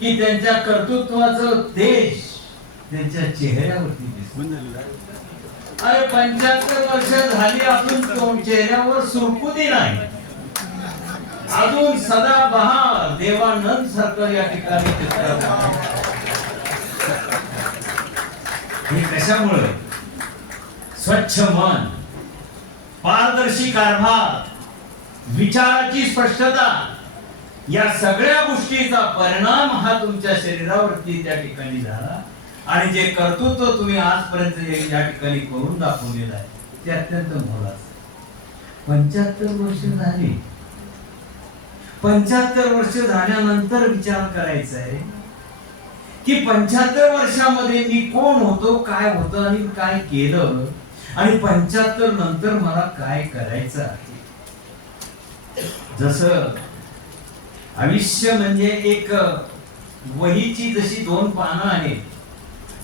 की त्यांच्या कर्तृत्वाचं तेज त्यांच्या चेहऱ्यावरती दिसतं. अरे 75 वर्ष झाली अजून चेहऱ्यावर सुरकुती नाही, अजून सदा बहार देवानंद सारखं या ठिकाणी हे कशामुळे? स्वच्छ मन, पारदर्शी कारभार, विचाराची स्पष्टता, या सगळ्या गोष्टीचा परिणाम हा तुमच्या शरीरावरती त्या ठिकाणी झाला. आणि जे कर्तृत्व तुम्ही आजपर्यंत या ठिकाणी करून दाखवलेलं आहे ते अत्यंत मोलाचं. 75 वर्ष झाली. 75 वर्ष झाल्यानंतर विचार करायचा आहे की 75 वर्षामध्ये मी कोण होतो, काय होतं आणि काय केलं, आणि 75 नंतर मला काय करायचं आहे. जसं आयुष्य म्हणजे एक वहीची जशी 2 पानं आहेत,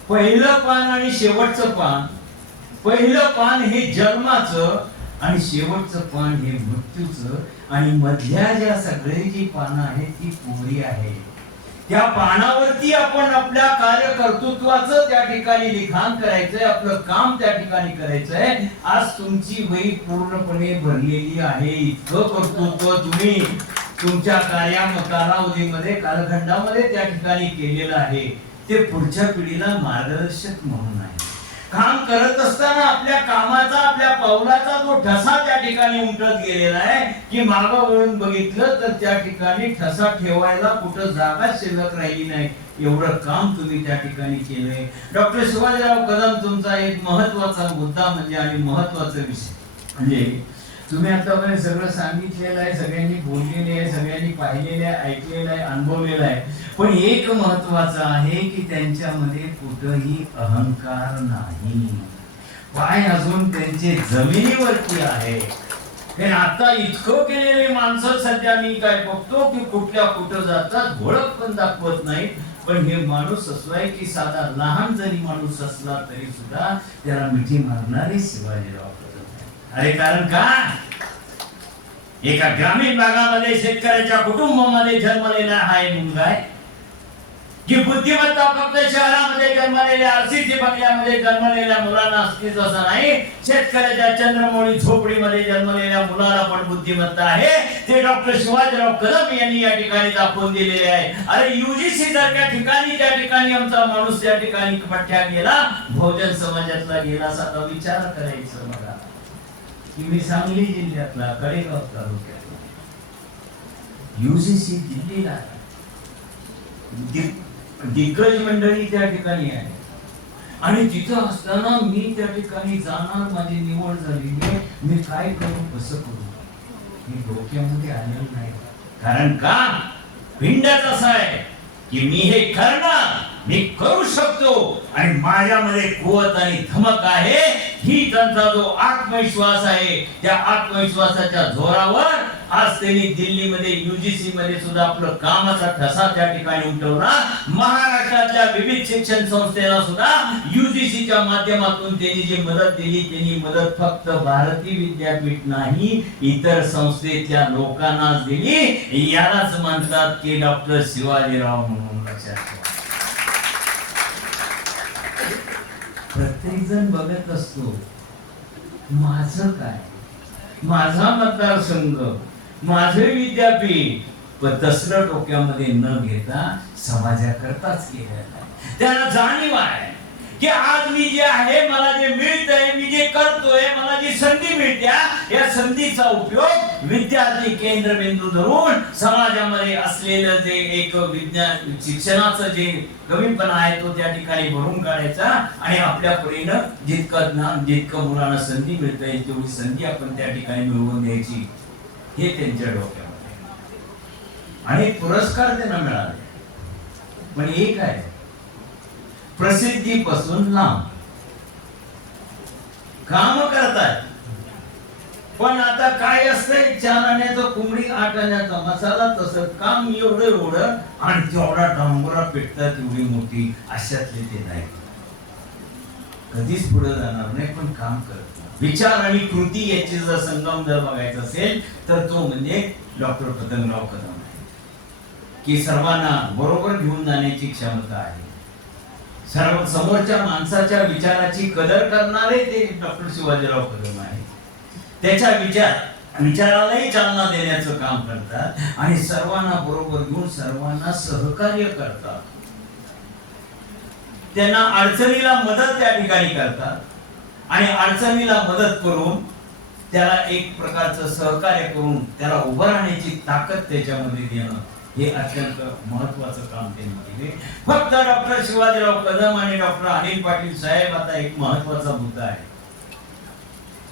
पहिलं पान आणि शेवटचं पान. पहिलं पान हे जन्माचं आणि शेवटचं पान हे मृत्यूचं, आणि मधल्या ज्या सगळी जी पानं आहेत ती कोरी आहे. त्या पानावरती आपण आपल्या कार्यकर्तृत्वाचं त्या ठिकाणी लिखाण करायचंय, आपलं काम त्या ठिकाणी करायचंय. आज तुमची वही पूर्णपणे भरलेली आहे. इतकं कर्तृत्व तुम्ही तुमच्या कालावधीमध्ये कालखंडामध्ये त्या ठिकाणी केलेलं आहे. ते पुढच्या पिढीला मार्गदर्शक म्हणून आहे. काम करत असताना आपल्या कामाचा, आपल्या पावलाचा जो ठसा त्या ठिकाणी उमटत गेलेला आहे की मागं वळून बघितलं तर त्या ठिकाणी ठसा ठेवायला कुठं जागा शिल्लक राहिली नाही. एवढं काम तुम्ही त्या ठिकाणी केलंय. डॉक्टर शिवाजीराव कदम तुमचा एक महत्वाचा मुद्दा म्हणजे आणि महत्वाचा विषय म्हणजे तुम्ही आतापर्यंत सगळं सांगितलेलं आहे, सगळ्यांनी बोललेले आहे, सगळ्यांनी पाहिलेलं आहे, ऐकलेलं आहे, अनुभवलेलं आहे. पण एक महत्वाचं आहे की त्यांच्यामध्ये कुठंही अहंकार नाही. पाय अजून त्यांचे जमिनीवरती आहे. पण आता इतकं केलेले माणसं सध्या मी काय बघतो की कुठं जातात, ओळख पण दाखवत नाही. पण हे माणूस असलाय की साधा लहान जरी माणूस असला तरी सुद्धा त्याला मिठी मारणारे शिवाजीराव. अरे कारण का? एका ग्रामीण भागामध्ये शेतकऱ्याच्या कुटुंबामध्ये जन्मलेला हा मुलगा आहे की बुद्धिमत्ता फक्त शहरामध्ये जन्मलेल्या आरसीसी बंगल्यामध्ये जन्मलेल्या मुलांना असतीच असं नाही. शेतकऱ्याच्या चंद्रमौळी झोपडीमध्ये जन्मलेल्या मुलाला पण बुद्धिमत्ता आहे. ते डॉक्टर शिवाजीराव कदम यांनी या ठिकाणी दाखवून दिलेले आहे. अरे युजीसी सारख्या ठिकाणी त्या ठिकाणी आमचा माणूस त्या ठिकाणी पठ्या गेला, बहुजन समाजातला गेला. असा विचार करायचं मला की मी सांगली जिल्ह्यातला कडेगाव तालुक्यातला युजीसी दिल्लीला दिग्गज मंडळी त्या ठिकाणी आहे. आणि तिथं असताना मी त्या ठिकाणी जाणार, माझी निवड झाली. मी काय करू, कसं करू, मी डोक्यामध्ये आलेलं नाही. कारण का? पिंडाच असा आहे की मी हे करणार, मी करू शकतो आणि माझ्यामध्ये कुवत आणि धमक आहे. ही त्यांचा जो आत्मविश्वास आहे, त्या आत्मविश्वासाच्या जोरावर आज त्यांनी दिल्लीमध्ये युजीसी मध्ये सुद्धा आपलं कामाचा ठसा त्या ठिकाणी उमटवला. महाराष्ट्रातल्या विविध शिक्षण संस्थेला सुद्धा युजीसीच्या माध्यमातून त्यांनी जी मदत दिली, त्यांनी मदत फक्त भारतीय विद्यापीठ नाही, इतर संस्थेच्या लोकांना दिली. यालाच म्हणतात की डॉक्टर शिवाजीराव म्हणून. लक्षात ठेवा. प्रत्येक जण बघत असतो माझं काय, माझा मतदारसंघ, माझे विद्यापीठ, पण तसलं डोक्यामध्ये न घेता समाजाकरताच केलेलं आहे. त्याला जाणीव आहे की आज मी जे आहे, मला जे मिळतंय, मी जे करतोय, मला जी संधी मिळते, या संधीचा उपयोग विद्यार्थी केंद्रबिंदू धरून समाजामध्ये असलेलं जे एक विज्ञान शिक्षणाचं जे कमीपणा आहे तो त्या ठिकाणी भरून काढायचा आणि आपल्या परीनं जितकं ज्ञान, जितकं मुलांना संधी मिळते तेवढी संधी आपण त्या ठिकाणी मिळवून द्यायची, हे त्यांच्या डोक्यामध्ये. आणि पुरस्कार त्यांना मिळाले. पण एक आहे, प्रसिद्धीपासून लांब काम करतात. पण आता काय असतंय, 4 आण्याचं कोंबडी 8 आण्याचा मसाला, तसं काम एवढं आणि तेवढा डांबोरा पेटतात एवढी मोठी, अशातले ते नाही. कधीच पुढे जाणार नाही, पण काम करत. विचार आणि कृती याची जर संगम जर बघायचा असेल तर तो म्हणजे डॉक्टर पतंगराव कदम आहे की सर्वांना बरोबर घेऊन जाण्याची क्षमता आहे. सर्व समोरच्या माणसाच्या विचाराची कदर करणारे ते डॉक्टर शिवाजीराव कदम आहे. त्याच्या विचारालाही चालना देण्याचं काम करतात आणि सर्वांना बरोबर घेऊन सर्वांना सहकार्य करतात. त्यांना अडचणीला मदत त्या ठिकाणी करतात आणि अडचणीला मदत करून त्याला एक प्रकारचं सहकार्य करून त्याला उभं राहण्याची ताकद त्याच्यामध्ये देणं हे अत्यंत महत्वाचं काम त्यांनी केले. फक्त डॉक्टर शिवाजीराव कदम आणि डॉक्टर अनिल पाटील साहेब आता एक महत्वाचा मुद्दा आहे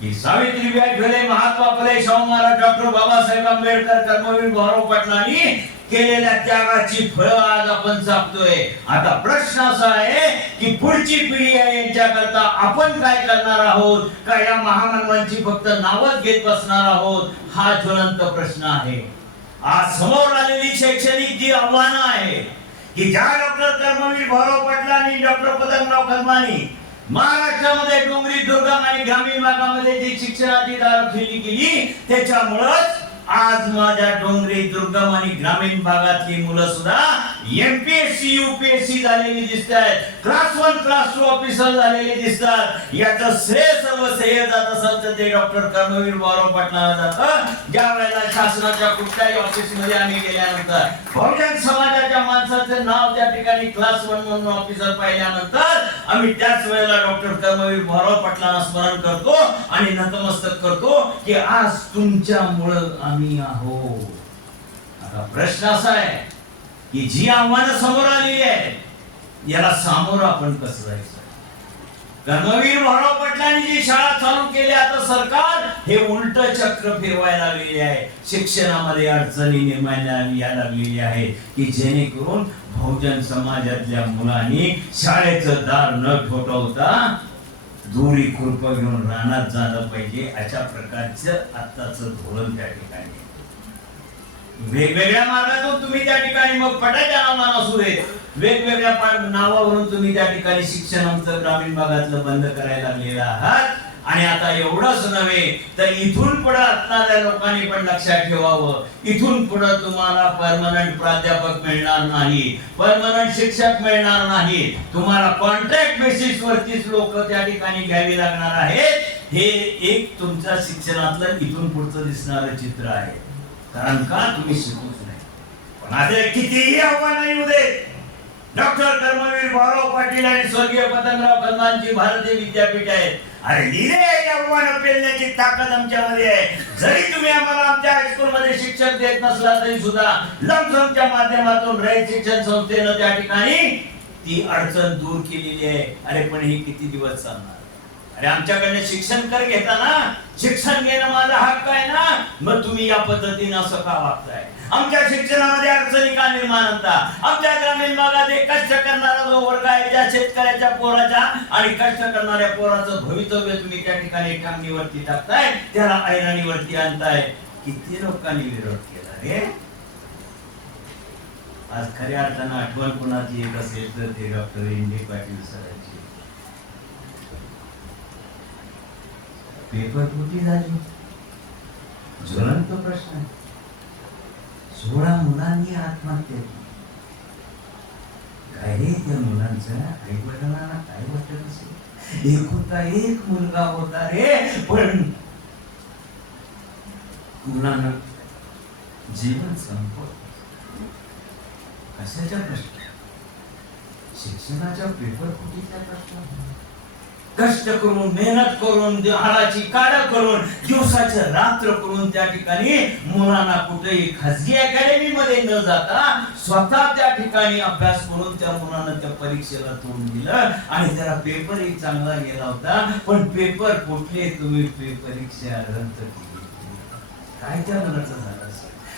की सावित्रीबाई फुले, महात्मा फुले, शाहू महाराज, डॉक्टर बाबासाहेब आंबेडकर, कर्मवीर भाऊराव पाटलांनी केलेल्या त्यागाची फळं आज आपण चाखतोय. आता प्रश्न असा आहे की पुढची पिढी आहे यांच्याकरता आपण काय करणार आहोत का या महामानवांची फक्त नावच घेत बसणार आहोत हा ज्वलंत प्रश्न आहे. आज समोर आलेली शैक्षणिक जी आव्हानं आहे की ज्या डॉक्टर कर्मवीर भाऊराव पाटलांनी, डॉक्टर पदमराव कदमांनी महाराष्ट्रामध्ये डोंगरी, दुर्गम आणि ग्रामीण भागामध्ये जी शिक्षणाची दारखिल्ली केली त्याच्यामुळेच आज माझ्या डोंगरी, दुर्गम आणि ग्रामीण भागातली मुलं सुद्धा एमपीएससी, यूपीएससी झालेली दिसतात, क्लास 1 क्लास 2 ऑफिसर झालेले दिसतात. याचं श्रेय सर्व श्रेय जात असेल तर ते डॉक्टर कर्मवीर भाऊराव पाटलांना जातं. ज्या वेळेला शासनाच्या कुठल्याही ऑफिस मध्ये आम्ही गेल्यानंतर बहुजन समाजाच्या माणसाचं नाव त्या ठिकाणी क्लास 1 म्हणून ऑफिसर पाहिल्यानंतर आम्ही त्याच वेळेला डॉक्टर कर्मवीर भाऊराव पाटलांना स्मरण करतो आणि नतमस्तक करतो की आज तुमच्यामुळे आम्ही आहोत. आता प्रश्न असा आहे की जी आव्हानं समोर आलेली आहे याला सामोरं आपण कसं जायचं. कर्मवीर भाऊराव पाटलांनी जी शाळा चालू केली आता सरकार हे उलट चक्र फिरवायला लागलेले आहे. शिक्षणामध्ये अडचणी निर्माण यायला लागलेली आहे की जेणेकरून बहुजन समाजातल्या मुलांनी शाळेचं दार न ठोठावता दोरी खुरप घेऊन रानात झालं पाहिजे अशा प्रकारचं आत्ताचं धोरण त्या ठिकाणी. वेगवेगळ्या मार्गातून तुम्ही त्या ठिकाणी मग फटाच्या नावानं असू दे वेगवेगळ्या नावावरून तुम्ही त्या ठिकाणी शिक्षण आमचं ग्रामीण भागातलं बंद करायला लागलेलं आहात. आणि आता एवढंच नव्हे तर इथून पुढे असणाऱ्या लोकांनी पण लक्षात ठेवावं, इथून पुढे तुम्हाला परमनंट प्राध्यापक मिळणार नाही, परमनंट शिक्षक मिळणार नाही, तुम्हाला कॉन्ट्रॅक्ट बेसिस वरतीच लोक त्या ठिकाणी घ्यावी लागणार आहेत. हे एक तुमच्या शिक्षणातलं इथून पुढचं दिसणारं चित्र आहे. कारण का तुम्ही शिकूच नाही. पण आता कितीही आव्हानं येऊ दे, डॉक्टर कर्मवीर भाऊराव पाटील आणि स्वर्गीय पतंगराव कदमांची भारतीय विद्यापीठ आहे. अरे लिहिले आव्हानं पेलण्याची ताकद आमच्यामध्ये आहे. जरी तुम्ही आम्हाला आमच्या हायस्कूल मध्ये शिक्षक देत नसला तरी सुद्धा लमसमच्या माध्यमातून रयत शिक्षण संस्थेनं त्या ठिकाणी ती अडचण दूर केलेली आहे. अरे पण हे किती दिवस चालणार. अरे आमच्याकडे शिक्षण कर घेताना शिक्षण घेणं माझा हक्क आहे ना, मग तुम्ही या पद्धतीने असं का वागताय. आमच्या शिक्षणामध्ये अडचणी का निर्माण होतात. आमच्या ग्रामीण भागात एक कष्ट करणारा जो वर्ग आहे त्या शेतकऱ्याच्या पोराच्या आणि कष्ट करणाऱ्या पोराचं भवितव्य तुम्ही त्या ठिकाणी कांगणीवरती टाकताय, त्याला ऐरणीवरती आणताय. किती लोकांनी विरोध केला रे. आज खऱ्या अर्थानं आठवण कोणाची येत असेल तर ते डॉक्टर इंदे पाटील सरांची. पेपर फुटी झाली, ज्वलंत प्रश्न आहे. 16 मुलांनी आत्महत्या केली. काय रे त्या मुलांचं आई वडिलांना काय वाटत असेल. एकुलता एक मुलगा होता रे, पण मुलांना जीवन संपत. कशाच्या प्रश्न. शिक्षणाच्या पेपर फुटीच्या प्रश्न. कष्ट करून मेहनत करून हाडाची काढा करून दिवसाचं रात्र करून त्या ठिकाणी मुलांना कुठेही खाजगी अकॅडमी मध्ये न जाता स्वतः त्या ठिकाणी अभ्यास करून त्या मुलांना त्या परीक्षेला तोंड दिलं आणि त्याला पेपरही चांगला गेला होता. पण पेपर फुटले, तुम्ही परीक्षा रद्द केली. काय त्या मुलाचं झालं असेल.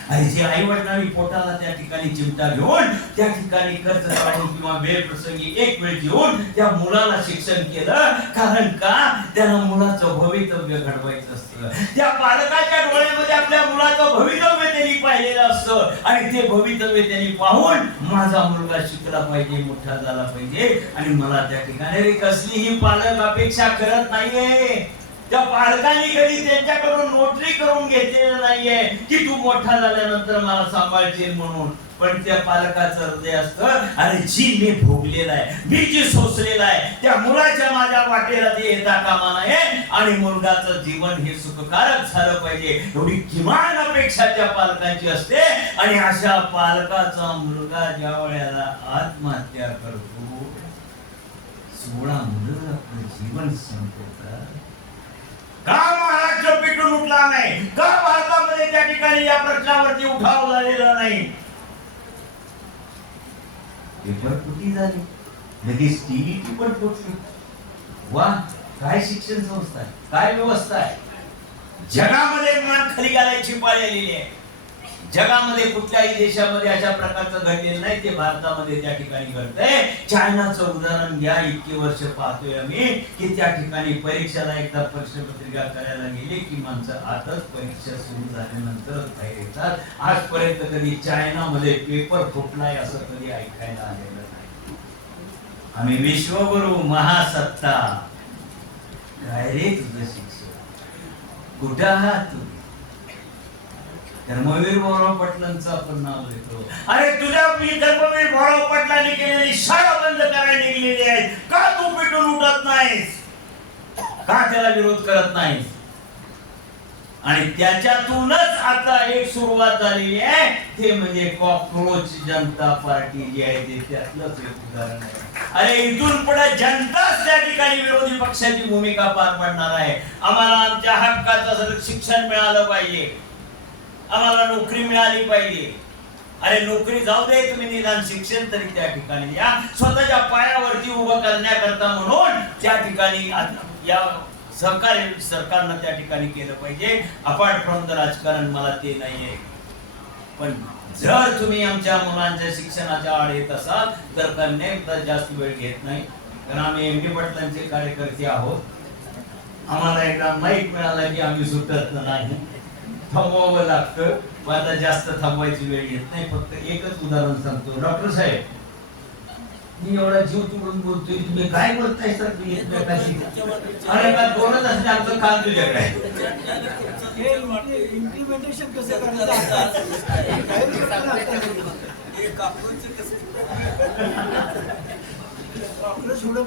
आणि जे आई वडिलांनी पोटाला त्या ठिकाणी चिमटा घेऊन त्या ठिकाणी कर्ज काढून किंवा वेळप्रसंगी एक वेळ घेऊन त्या मुलाला शिक्षण केलं. कारण का त्याला मुलाचं भवितव्य घडवायचं असतं. त्या पालकाच्या डोळ्यामध्ये आपल्या मुलाचं भवितव्य त्यांनी पाहिलेलं असतं आणि ते भवितव्य त्यांनी पाहून माझा मुलगा शिकला पाहिजे, मोठा झाला पाहिजे. आणि मला त्या ठिकाणी कसलीही पालक अपेक्षा करत नाहीये. त्या पालकांनी कधी त्यांच्याकडून नोटरी करून घेतलेलं नाहीये की तू मोठा झाल्यानंतर मला सांभाळशील म्हणून. पण त्या पालकाचं हृदय असतं, अरे जी मी भोगलेला आहे, मी जी सोसलेला आहे, त्या मुलाच्या माझ्या वाटेला ते येता कामा नये आणि मुलगाचं जीवन हे सुखकारक झालं पाहिजे एवढी किमान अपेक्षा त्या पालकांची असते. आणि अशा पालकाचा मुलगा ज्या वेळेला आत्महत्या करतो, 16 मुलं आपलं जीवन संपवतात. का महाराष्ट्र पेटून उठला नाही? का भारतामध्ये त्या ठिकाणी या प्रश्नावरती उठाव झालेला नाही? पेपर कुठे झाले, लगेच टीव्ही पण पोचली. वा, काय शिक्षण संस्था आहे, काय व्यवस्था आहे. जगामध्ये मान खाली घालायची पाळी आलेली आहे. जगामध्ये कुठल्याही देशामध्ये अशा प्रकारचं घडलेलं नाही, ते भारतामध्ये त्या ठिकाणी घडतंय. चायनाचं उदाहरण घ्या. इतकी वर्ष पाहतोय आम्ही की त्या ठिकाणी परीक्षेला एकदा परीक्षा करायला गेले की माणसं आताच परीक्षा सुरू झाल्यानंतर बाहेर येतात. आजपर्यंत कधी चायनामध्ये पेपर फुटलाय असं कधी ऐकायला आलेलं नाही. आम्ही विश्वगुरु महासत्ता. काय रे तुझं शिक्षण, कुठं आहात तुम्ही? धर्मवीर भाऊराव पाटलांचं आपण नाव घेतो. अरे तुझ्या धर्मवीर भाऊराव पाटलांनी केलेली शाळा बंद करायला निघलेली आहे. का तू पेटून उठत नाहीस? का त्याला विरोध करत नाहीस? आणि त्याच्यातूनच आता एक सुरुवात झालेली आहे, ते म्हणजे कॉकरोच जनता पार्टी जी आहे ते त्यातलंच एक उदाहरण आहे. अरे इथून पुढे जनताच त्या ठिकाणी विरोधी पक्षाची भूमिका पार पाडणार आहे. आम्हाला आमच्या हक्काचं शिक्षण मिळालं पाहिजे, आम्हाला नोकरी मिळाली पाहिजे. अरे नोकरी जाऊ दे, तुम्ही निदान शिक्षण तरी त्या ठिकाणी या. स्वतःच्या पायावरती उभं करण्याकरता म्हणून त्या ठिकाणी या सरकारनं त्या ठिकाणी केलं पाहिजे. अपार्ट फ्रॉम द राजकारण मला ते नाहीये. पण जर तुम्ही आमच्या मुलांच्या शिक्षणाच्या आड येत असाल तर करणे जास्त वेळ घेत नाही. कारण आम्ही एम डी पाटलांचे कार्यकर्ते आहोत. आम्हाला एकदा माईक मिळाला की आम्ही सुटत नाही, थांबवावं लागतं. पण आता जास्त थांबवायची वेळ येत नाही. फक्त एकच उदाहरण सांगतो. डॉक्टर साहेब, मी एवढा जीव तुडून बोलतोय, तुम्ही काय बोलताय सर? अरे का बोलत असते आमचं काम तुझ्याकडे.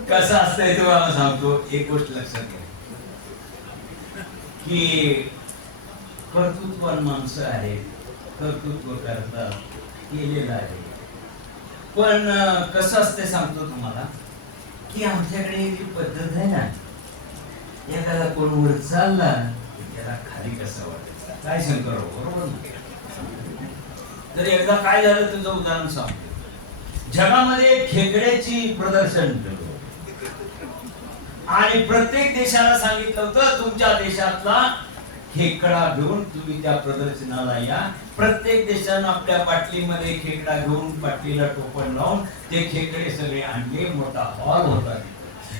कसं असतंय ते मला सांगतो. एक गोष्ट लक्षात घ्या की कर्तृत्ववान माणसं आहेत, कर्तृत्व करतात, केलेलं आहे. पण कसं असते सांगतो तुम्हाला की आमच्याकडे जी पद्धत आहे ना, एखादा कोण वर चालला त्याला खाली कसं वाटत. काय शंकर बरोबर ना? तर एकदा काय झालं तुझं उदाहरण सांगतो. जगामध्ये खेकड्याची प्रदर्शन ठेवलं आणि प्रत्येक देशाला सांगितलं होतं तुमच्या देशातला खेकडा घेऊन तुम्ही त्या प्रदर्शनाला या. प्रत्येक देशानं आपल्या बाटलीमध्ये खेकडा घेऊन बाटलीला टोपण लावून ते खेकडे सगळे आणले. मोठा हॉल होता,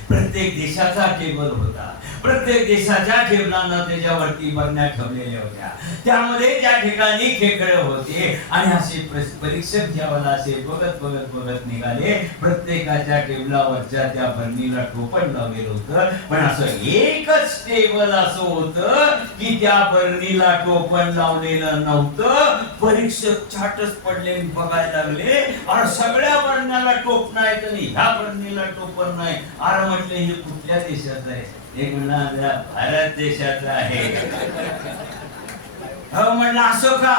प्रत्येक देशाचा टेबल होता. प्रत्येक देशाच्या टेबलानं त्याच्यावरती बरण्या ठेवलेल्या होत्या. त्यामध्ये त्या ठिकाणी खेकडे होते आणि असे परीक्षक ज्यावेळेला असे बघत बघत बघत निघाले. प्रत्येकाच्या टेबलावरच्या त्या बरणीला टोपण लावलेलं होतं. पण असं एकच टेबल असं होतं की त्या बरणीला टोपण लावलेलं नव्हतं. परीक्षक छाटच पडले, बघायला लागले. आणि सगळ्या बरण्याला टोपण आहे आणि ह्या बरणीला टोपण नाही. अरे म्हटलं हे कुठल्या देशाचं आहे? एक म्हणला भारत देशाचा आहे. हो म्हणलं असं का?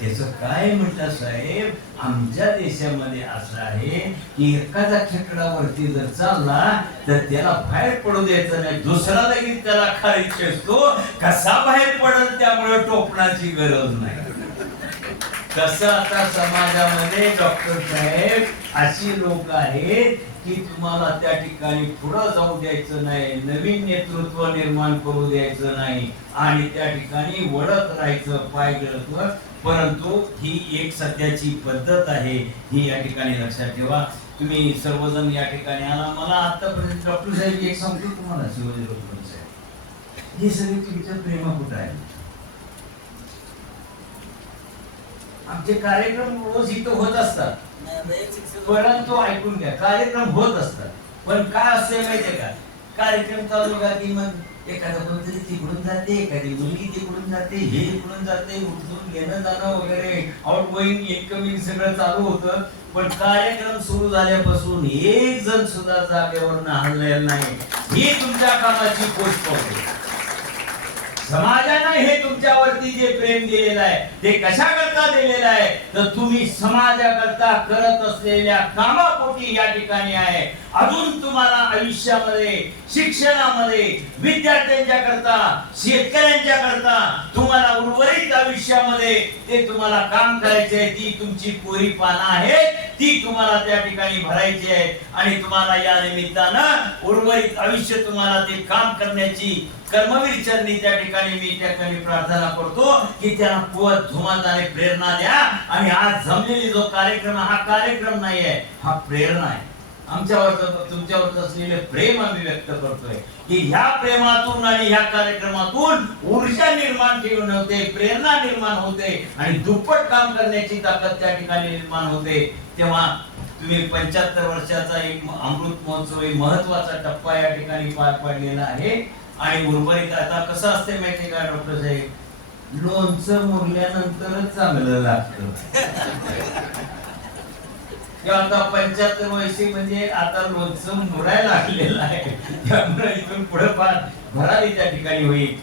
त्याचं काय म्हटलं साहेब, आमच्या देशामध्ये असं आहे की एखादा खेकडावरती जर चालला तर त्याला बाहेर पडू द्यायचं नाही. दुसरा लगेच त्याला खाली खेचतो. कसा बाहेर पडल त्यामुळे टोपणाची गरज नाही. कसं आता समाजामध्ये डॉक्टर साहेब अशी लोक आहेत की तुम्हाला त्या ठिकाणी पुढे जाऊ द्यायचं नाही, नवीन नेतृत्व निर्माण करू द्यायचं नाही आणि त्या ठिकाणी वळत राहायचं पाय गळत. परंतु ही एक सध्याची पद्धत आहे, ही या ठिकाणी लक्षात ठेवा. तुम्ही सर्वजण या ठिकाणी आला. मला आतापर्यंत डॉक्टर साहेब एक सांगतो तुम्हाला, शिवाजी डॉक्टर साहेब, हे सगळे तुमच्या प्रेमापुढे आहे. आमचे कार्यक्रम रोज इथं होत असतात, परंतु ऐकून घ्या, कार्यक्रम होत असतात. पण काय असते माहितीये का, कार्यक्रम चालू का की मग एखादा कोणतरी तिकडून जाते, एखादी मुलगी तिकडून जाते, हे इकडून जाते, उठून घेणं जाणं वगैरे आउट गोईंग इनकमिंग सगळं चालू होतं. पण कार्यक्रम सुरू झाल्यापासून एक जण सुद्धा जागेवर हललेलं नाही. ही तुमच्या कामाची गोष्ट आहे. समाजानं हे तुमच्यावरती जे प्रेम दिलेलं आहे ते कशाकरता दिलेलं आहे तर तुम्ही समाजाकरता करत असलेल्या कामापोटी या ठिकाणी आहे. अजून तुम्हाला आयुष्यामध्ये, शिक्षणामध्ये, विद्यार्थ्यांच्या करता, शेतकऱ्यांच्या करता, तुम्हाला उर्वरित आयुष्यामध्ये ते तुम्हाला काम करायचे आहे. ती तुमची कोरी पानं आहेत, ती तुम्हाला त्या ठिकाणी भरायची आहे. आणि तुम्हाला या निमित्तानं उर्वरित आयुष्य तुम्हाला ते काम करण्याची कर्मवीर चरणी त्या ठिकाणी मी त्या ठिकाणी प्रार्थना करतो की त्यांना कुवत धुमादाने प्रेरणा द्या. आणि आज जमलेली जो कार्यक्रम, हा कार्यक्रम नाही आहे, हा प्रेरणा आहे. आमच्यावर तुमच्यावर असलेले प्रेम आम्ही व्यक्त करतोय की ह्या प्रेमातून आणि ह्या कार्यक्रमातून ऊर्जा निर्माण ठेवून होते, प्रेरणा निर्माण होते आणि दुप्पट काम करण्याची ताकद त्या ठिकाणी निर्माण होते. तेव्हा तुम्ही 75 वर्षाचा एक अमृत महोत्सव, एक महत्वाचा टप्पा या ठिकाणी पार पाडलेला आहे. आणि उर्वरित आता कसं असते माहितीये का डॉक्टर साहेब, लोणचं मुरल्यानंतरच चांगलं लागतं. आता 75 वर्षे म्हणजे आता लोणचं मुरायला लागलेलं आहे. त्यामुळे इथून पुढे फार भरारी त्या ठिकाणी होईल.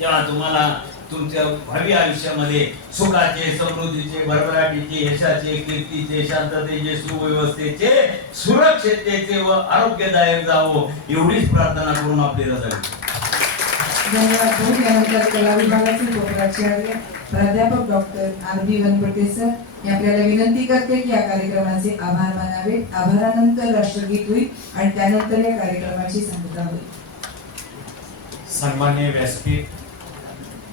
तेव्हा तुम्हाला तुमच्या भावी आयुष्यामध्ये सुखाचे, समृद्धीचे, भरभराटीचे, यशाचे, कीर्तीचे, शांततेचे, सुव्यवस्थेचे, सुरक्षिततेचे व आरोग्यदायक जावो एवढीच प्रार्थना करून आपली रजा घेतो. धन्यवाद. यानंतर कला विभागाचे उपप्राचार्य प्राध्यापक डॉक्टर आर.बी. वनपटे सर मी आपल्याला विनंती करते की या कार्यक्रमाचे आभार मानावे. आभारानंतर राष्ट्रगीत होईल आणि त्यानंतर या कार्यक्रमाची सांगता होईल. सन्माननीय व्यासपीठ,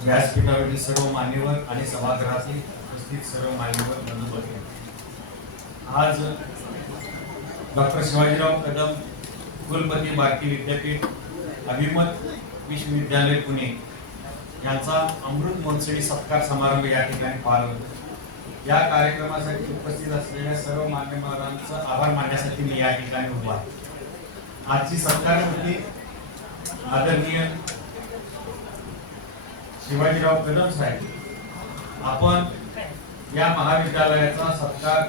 व्यासपीठावरील सर्व मान्यवर आणि सभागृहातील उपस्थित सर्व मान्यवर बंधू भगिनी, आज डॉक्टर शिवाजीराव कदम कुलपती भारती विद्यापीठ अभिमत विश्वविद्यालय पुणे यांचा अमृत महोत्सवी सत्कार समारंभ या ठिकाणी पार होतो. या कार्यक्रमासाठी उपस्थित असलेल्या सर्व मान्यवरांचा आभार मानण्यासाठी मी या ठिकाणी उभा आहे. आजची सत्कार मूर्ती आदरणीय शिवाजीराव कदम साहेब, आपण या महाविद्यालयाचा सत्कार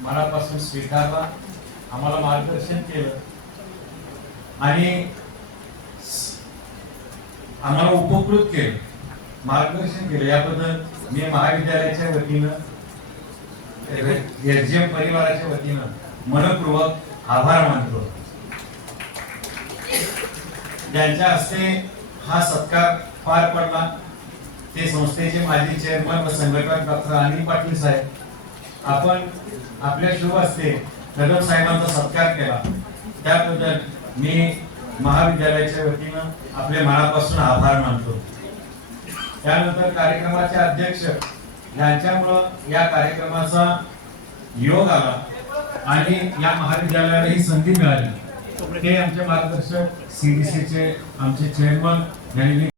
मनापासून स्वीकारला, आम्हाला मार्गदर्शन केलं आणि आम्हाला उपकृत केलं, मार्गदर्शन केलं. याबद्दल मी महाविद्यालयाच्या वतीनं, एसजीएम परिवाराच्या वतीनं मनपूर्वक आभार मानतो. ज्यांच्या हस्ते हा सत्कार पार पडला ते संस्थेचे माजी चेअरमन व संघटक डॉक्टर अनिल पाटील साहेब, आपण आपल्या शुभ हस्ते कदम साहेबांचा सत्कार केला, त्याबद्दल मी महाविद्यालयाच्या वतीनं आपल्या मनापासून आभार मानतो. त्यानंतर कार्यक्रमाचे अध्यक्ष यांच्यामुळं या कार्यक्रमाचा योग आला आणि या महाविद्यालयाला ही संधी मिळाली. ते आमचे मार्गदर्शक CDCचे आमचे चेअरमन यांनी